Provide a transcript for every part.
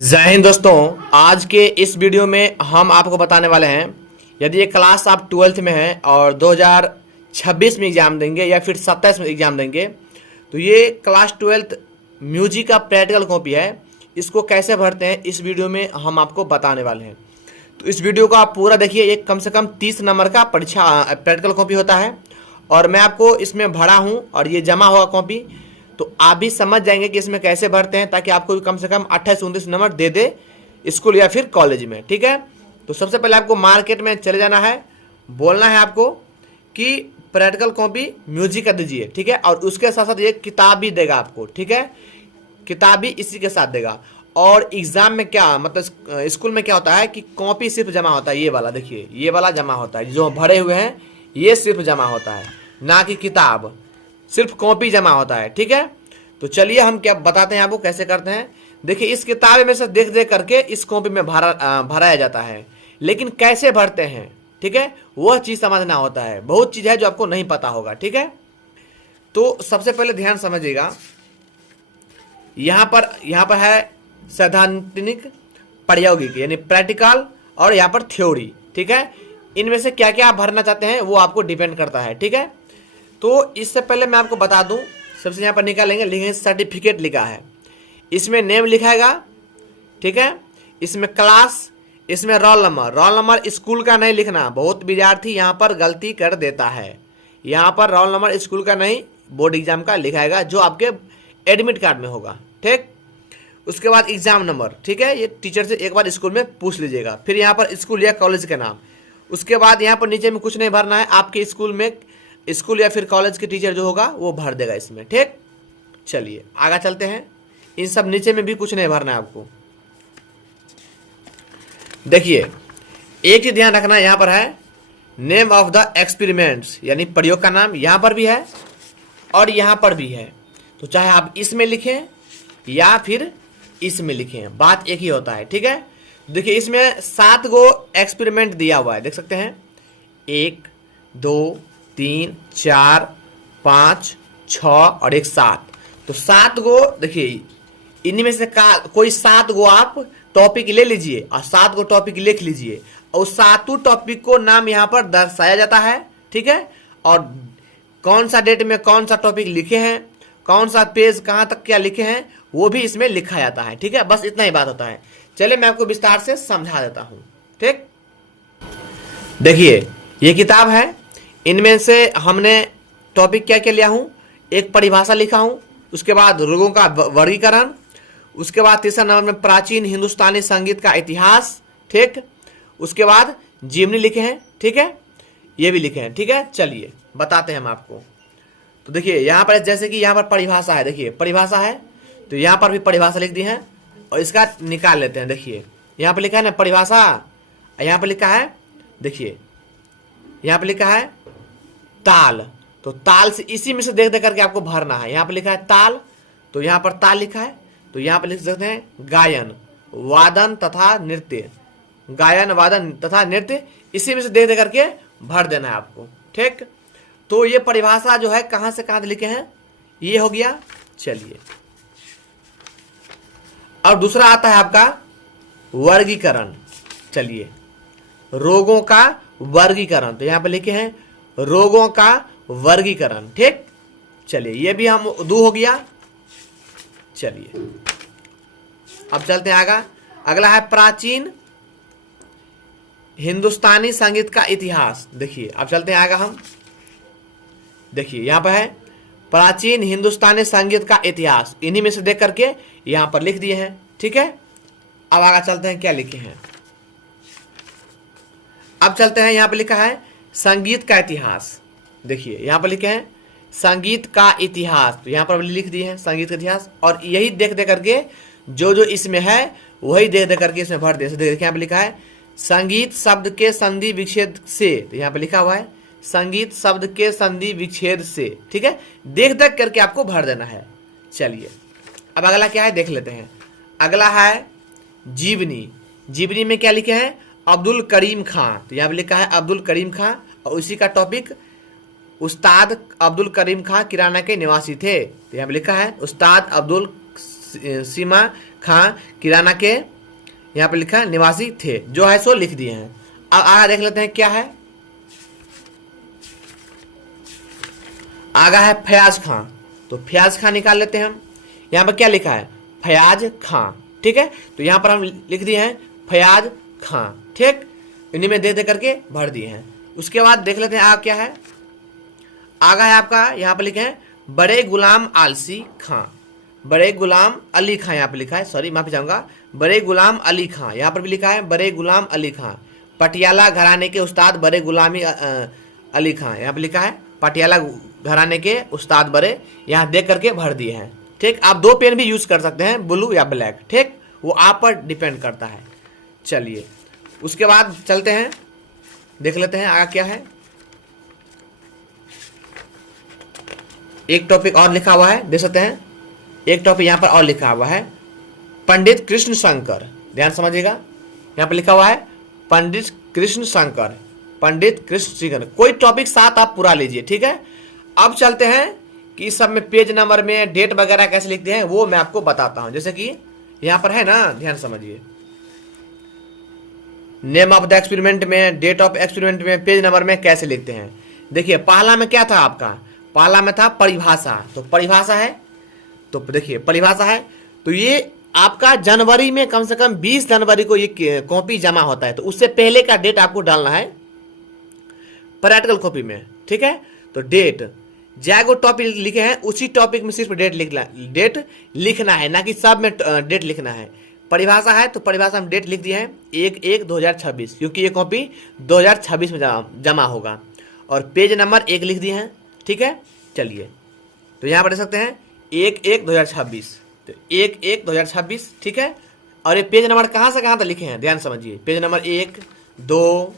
जय हिंद दोस्तों। आज के इस वीडियो में हम आपको बताने वाले हैं, यदि ये क्लास आप 12th में हैं और 2026 में एग्ज़ाम देंगे या फिर 27 में एग्ज़ाम देंगे, तो ये क्लास 12th म्यूजिक का प्रैक्टिकल कॉपी है। इसको कैसे भरते हैं इस वीडियो में हम आपको बताने वाले हैं। तो इस वीडियो को आप पूरा देखिए। एक कम से कम 30 नंबर का परीक्षा प्रैक्टिकल कॉपी होता है और मैं आपको इसमें भरा हूँ और ये जमा होगा कॉपी, तो आप भी समझ जाएंगे कि इसमें कैसे भरते हैं, ताकि आपको कम से कम 28-29 नंबर दे दे स्कूल या फिर कॉलेज में। ठीक है, तो सबसे पहले आपको मार्केट में चले जाना है, बोलना है आपको कि प्रैक्टिकल कॉपी म्यूजिक का दीजिए। ठीक है, और उसके साथ साथ ये किताब भी देगा आपको। ठीक है, किताब भी इसी के साथ देगा। और एग्जाम में क्या मतलब स्कूल में क्या होता है कि कॉपी सिर्फ जमा होता है, ये वाला देखिए, ये वाला जमा होता है, जो भरे हुए हैं ये सिर्फ जमा होता है, ना कि किताब। सिर्फ कॉपी जमा होता है। ठीक है, तो चलिए हम क्या बताते हैं आपको कैसे करते हैं। देखिए, इस किताब में से देख देख करके इस कॉपी में भराया जाता है, लेकिन कैसे भरते हैं, ठीक है, वह चीज़ समझना होता है। बहुत चीज़ है जो आपको नहीं पता होगा। ठीक है, तो सबसे पहले ध्यान समझिएगा। यहाँ पर है सैद्धांतिक, प्रायोगिक यानी प्रैक्टिकल, और यहाँ पर थ्योरी। ठीक है, इनमें से क्या क्या आप भरना चाहते हैं वो आपको डिपेंड करता है। ठीक है, तो इससे पहले मैं आपको बता दूं, सबसे यहाँ पर निकालेंगे, लिखेंगे सर्टिफिकेट लिखा है, इसमें नेम लिखाएगा। ठीक है, इसमें क्लास, इसमें roll number. Roll number school का नहीं लिखना, बहुत विद्यार्थी यहाँ पर गलती कर देता है। यहाँ पर रोल नंबर स्कूल का नहीं, बोर्ड एग्जाम का लिखाएगा, जो आपके एडमिट कार्ड में होगा। ठीक, उसके बाद एग्जाम नंबर। ठीक है, ये टीचर से एक बार स्कूल में पूछ लीजिएगा। फिर यहाँ पर स्कूल या कॉलेज का नाम। उसके बाद यहाँ पर नीचे में कुछ नहीं भरना है, आपके स्कूल में स्कूल या फिर कॉलेज के टीचर जो होगा वो भर देगा इसमें। ठीक, चलिए आगे चलते हैं। इन सब नीचे में भी कुछ नहीं भरना है आपको। देखिए, एक चीज ध्यान रखना, यहाँ पर है नेम ऑफ द एक्सपेरिमेंट्स, यानी प्रयोग का नाम यहाँ पर भी है और यहाँ पर भी है। तो चाहे आप इसमें लिखें या फिर इसमें लिखें, बात एक ही होता है। ठीक है, देखिए इसमें 7 गो एक्सपेरिमेंट दिया हुआ है, देख सकते हैं, 1 2 3 4 5 6 और एक 7। तो 7 गो देखिए, इनमें से कोई 7 गो आप टॉपिक ले लीजिए और 7 गो टॉपिक लिख लीजिए, और 7 टॉपिक को नाम यहाँ पर दर्शाया जाता है। ठीक है, और कौन सा डेट में कौन सा टॉपिक लिखे हैं, कौन सा पेज कहाँ तक क्या लिखे हैं, वो भी इसमें लिखा जाता है। ठीक है, बस इतना ही बात होता है। चलिए मैं आपको विस्तार से समझा देता हूँ। ठीक, देखिए ये किताब है, इनमें से हमने टॉपिक क्या क्या लिया हूँ, एक परिभाषा लिखा हूँ, उसके बाद रोगों का वर्गीकरण, उसके बाद तीसरा नंबर में प्राचीन हिंदुस्तानी संगीत का इतिहास। ठीक, उसके बाद जीवनी लिखे हैं। ठीक है, ये भी लिखे हैं। ठीक है, चलिए बताते हैं हम आपको। तो देखिए यहाँ पर जैसे कि यहाँ पर परिभाषा है, देखिए परिभाषा है, तो यहाँ पर भी परिभाषा लिख दी है और इसका निकाल लेते हैं। देखिए यहाँ पर लिखा है ना परिभाषा, यहाँ पर लिखा है, देखिए यहाँ पर लिखा है ताल। तो ताल से इसी में से देख देख करके आपको भरना है। यहाँ पर लिखा है ताल, तो यहाँ पर ताल लिखा है, तो यहाँ पर लिख सकते हैं गायन, वादन तथा नृत्य। गायन, वादन तथा नृत्य, इसी में से देख देख करके भर देना है आपको। ठीक, तो ये परिभाषा जो है कहाँ से कहाँ लिखे हैं, ये हो गया। चलिए अब दूसरा आता है आपका वर्गीकरण। चलिए, रोगों का वर्गीकरण, तो यहां पर लिखे हैं रोगों का वर्गीकरण। ठीक, चलिए ये भी हम दो हो गया। चलिए अब चलते हैं आगे। अगला है प्राचीन हिंदुस्तानी संगीत का इतिहास। देखिए अब चलते हैं आगे हम। देखिए यहां पर है प्राचीन हिंदुस्तानी संगीत का इतिहास, इन्हीं में से देख करके यहां पर लिख दिए हैं। ठीक है, अब आगे चलते हैं क्या लिखे हैं। अब चलते हैं, यहां पर लिखा है संगीत का इतिहास। देखिए यहां पर लिखे हैं संगीत का इतिहास, तो यहां पर लिख दिए हैं संगीत का इतिहास, और यही देख देख करके जो जो इसमें है वही देख देख करके इसमें भर दिया। देखिए यहां पर लिखा है संगीत शब्द के संधि विच्छेद से, तो यहां पर लिखा हुआ है संगीत शब्द के संधि विच्छेद से। ठीक है, देख देख करके आपको भर देना है। चलिए अब अगला क्या है देख लेते हैं। अगला है जीवनी। जीवनी में क्या लिखे हैं, अब्दुल करीम खां, तो यहाँ पे लिखा है अब्दुल करीम खां, और उसी का टॉपिक उस्ताद अब्दुल करीम खां किराना के निवासी थे, तो यहाँ पे लिखा है उस्ताद अब्दुल सीमा खां किराना के यहाँ पे लिखा निवासी थे, जो है सो लिख दिए हैं। अब आगे देख लेते हैं क्या है। आगा है फयाज खां, तो फयाज खां निकाल लेते हैं हम। यहाँ पर क्या लिखा है, फयाज खां, ठीक है। तो यहाँ पर हम लिख दिए हैं फयाज खां, ठीक। इन्हीं में दे करके भर दिए हैं। उसके बाद देख लेते हैं आगे क्या है। आगा है आपका, यहाँ पर लिखे हैं बड़े गुलाम आलसी खां, बड़े गुलाम अली खां, यहाँ पे लिखा है, सॉरी माफी चाहूंगा, बड़े गुलाम अली खां, यहाँ पर भी लिखा है बड़े गुलाम अली खां। पटियाला घराने के उस्ताद बड़े गुलामी अली खां, यहाँ पे लिखा है पटियाला घराने के उस्ताद बड़े, यहाँ देख करके भर दिए हैं, ठीक। आप दो पेन भी यूज कर सकते हैं, ब्लू या ब्लैक, ठीक, वो आप पर डिपेंड करता है। चलिए उसके बाद चलते हैं, देख लेते हैं आगे क्या है। एक टॉपिक और लिखा हुआ है, देख सकते हैं, एक टॉपिक यहाँ पर और लिखा हुआ है पंडित कृष्ण शंकर, ध्यान समझिएगा, यहाँ पर लिखा हुआ है पंडित कृष्ण शंकर, पंडित कृष्ण शंकर। कोई टॉपिक साथ आप पूरा लीजिए, ठीक है। अब चलते हैं कि इस सब में पेज नंबर में डेट वगैरह कैसे लिखते हैं वो मैं आपको बताता हूं। जैसे कि यहाँ पर है ना, ध्यान समझिए, नेम ऑफ द एक्सपेरिमेंट में, डेट ऑफ एक्सपेरिमेंट में, पेज नंबर में कैसे लिखते हैं। देखिए पहला में क्या था आपका, पहला में था परिभाषा, तो परिभाषा है, तो देखिए परिभाषा है, तो ये आपका जनवरी में कम से कम 20 जनवरी को ये कॉपी जमा होता है, तो उससे पहले का डेट आपको डालना है प्रैक्टिकल कॉपी में, ठीक है। तो डेट जैगो टॉपिक लिखे हैं उसी टॉपिक में सिर्फ डेट लिखना है, ना कि सब में डेट लिखना है। परिभाषा है तो परिभाषा में डेट लिख दिए हैं 1/1/2026, क्योंकि ये कॉपी 2026 में जमा होगा। और पेज नंबर 1 लिख दिए हैं, ठीक है। चलिए तो यहाँ पर देख सकते हैं 1/1/2026, तो 1/1/2026, ठीक है। और ये पेज नंबर कहाँ से कहाँ तक लिखे हैं, ध्यान समझिए, पेज नंबर 1 2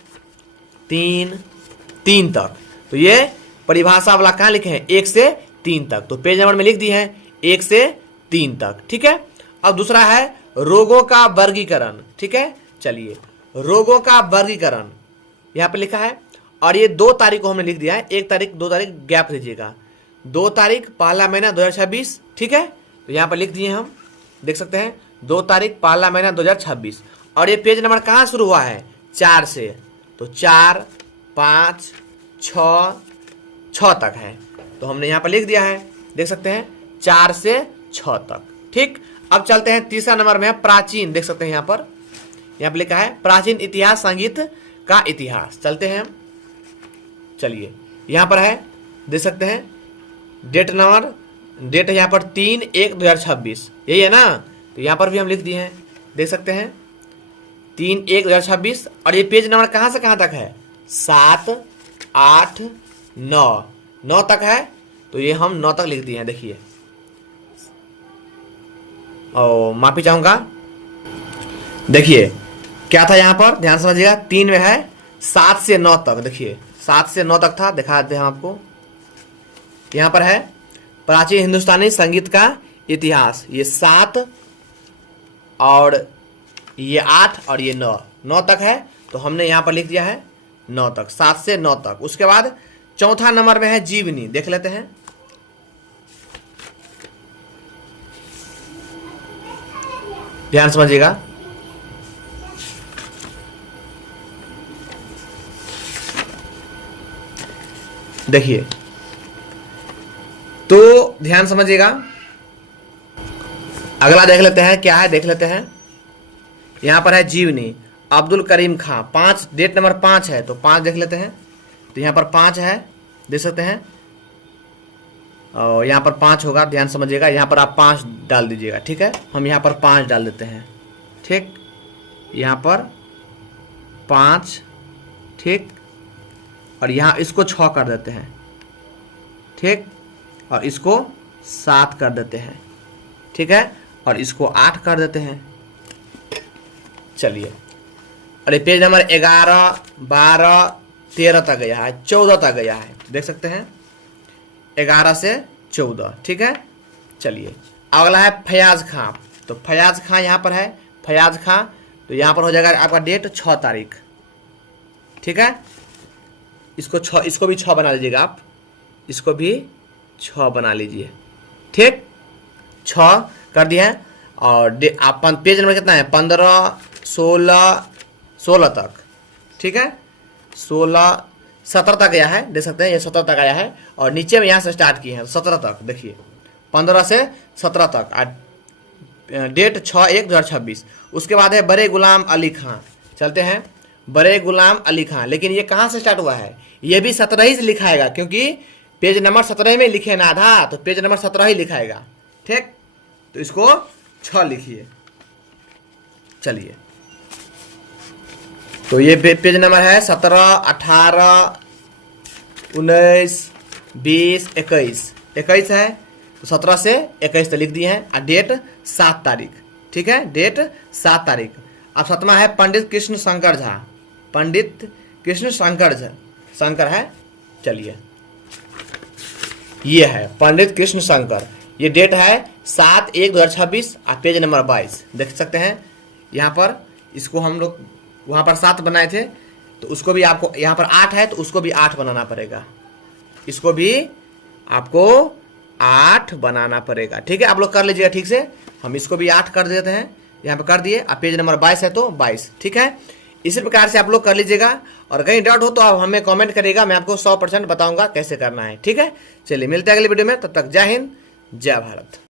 3 तक, तो ये परिभाषा वाला कहाँ लिखे हैं 1 से 3 तक, तो पेज नंबर में लिख दिए हैं 1 से 3 तक, ठीक है। अब दूसरा है रोगों का वर्गीकरण, ठीक है। चलिए रोगों का वर्गीकरण यहाँ पे लिखा है, और ये 2 तारीख को हमने लिख दिया है, 1 तारीख 2 तारीख गैप दीजिएगा, 2 तारीख पहला महीना 2026, ठीक है। तो यहाँ पर लिख दिए हम, देख सकते हैं 2 तारीख पहला महीना 2026। और ये पेज नंबर कहाँ शुरू हुआ है 4 से, तो 4 5 6 तक है, तो हमने यहाँ पर लिख दिया है, देख सकते हैं 4 से 6 तक, ठीक। अब चलते हैं तीसरा नंबर में है प्राचीन, देख सकते हैं यहाँ पर लिखा है प्राचीन इतिहास संगीत का इतिहास। चलते हैं हम, चलिए यहाँ पर है, देख सकते हैं डेट नंबर, डेट है यहाँ पर 3/1/2026, यही है ना, तो यहाँ पर भी हम लिख दिए हैं, देख सकते हैं 3/1/2026। और ये पेज नंबर कहाँ से कहाँ तक है 7 8 9 तक है, तो ये हम 9 तक लिख दिए हैं। देखिए और माफी चाहूंगा, देखिए क्या था यहाँ पर, ध्यान समझिएगा, 3 में है 7 से 9 तक, देखिए 7 से 9 तक था, दिखा देते हैं आपको। यहाँ पर है प्राचीन हिंदुस्तानी संगीत का इतिहास, ये 7 और ये 8 और ये 9 तक है, तो हमने यहाँ पर लिख दिया है 9 तक, 7 से 9 तक। उसके बाद चौथा नंबर में है जीवनी, देख लेते हैं, ध्यान समझिएगा, देखिए तो ध्यान समझिएगा। अगला देख लेते हैं क्या है, देख लेते हैं, यहां पर है जीवनी अब्दुल करीम खां, 5 डेट नंबर 5 है, तो 5 देख लेते हैं, तो यहाँ पर 5 है, देख सकते हैं, और यहाँ पर 5 होगा, ध्यान समझिएगा, यहाँ पर आप 5 डाल दीजिएगा, ठीक है। हम यहाँ पर 5 डाल देते हैं, ठीक, यहाँ पर 5, ठीक, और यहाँ इसको 6 कर देते हैं, ठीक, और इसको 7 कर देते हैं, ठीक है, और इसको 8 कर देते हैं। चलिए, और ये पेज नंबर 11 12 13 तक गया है, 14 तक गया है, देख सकते हैं 11 से 14, ठीक है। चलिए अगला है फयाज खां, तो फयाज खां यहाँ पर है, फयाज खां, तो यहाँ पर हो जाएगा आपका डेट 6 तारीख, ठीक है। इसको भी 6 बना लीजिएगा आप, इसको भी 6 बना लीजिए, ठीक, 6 कर दिए हैं। और आप पेज नंबर कितना है 15, 16 तक, ठीक है, 16, 17 तक आया है, देख सकते हैं ये 17 तक आया है। और नीचे में यहाँ से स्टार्ट किए हैं 17 तक, देखिए 15 से 17 तक, डेट 6/1/2026। उसके बाद है बड़े गुलाम अली खां, चलते हैं बड़े गुलाम अली खां। लेकिन ये कहाँ से स्टार्ट हुआ है, ये भी 17 ही से लिखाएगा, क्योंकि पेज नंबर 17 में लिखे ना आधा, तो पेज नंबर 17 ही लिखाएगा, ठीक। तो इसको 6 लिखिए। चलिए, तो ये पेज नंबर है 17, 18, 19, 20, 21 है, तो 17 से 21 तक लिख दिए हैं। और डेट 7 तारीख, ठीक है, डेट 7 तारीख। अब 7वां है पंडित कृष्ण शंकर झा, पंडित कृष्ण शंकर झा, शंकर है, चलिए ये है पंडित कृष्ण शंकर, ये डेट है 7/1/2026 और पेज नंबर 22, देख सकते हैं यहाँ पर। इसको हम लोग वहाँ पर 7 बनाए थे, तो उसको भी आपको, यहाँ पर 8 है तो उसको भी 8 बनाना पड़ेगा, इसको भी आपको 8 बनाना पड़ेगा, ठीक है। आप लोग कर लीजिएगा ठीक से, हम इसको भी 8 कर देते हैं, यहाँ पे कर दिए। अब पेज नंबर 22 है तो 22, ठीक है। इसी प्रकार से आप लोग कर लीजिएगा, और कहीं डाउट हो तो आप हमें कमेंट करिएगा, मैं आपको 100% बताऊंगा कैसे करना है, ठीक है। चलिए मिलते हैं अगली वीडियो में, तब तक जय हिंद, जय भारत।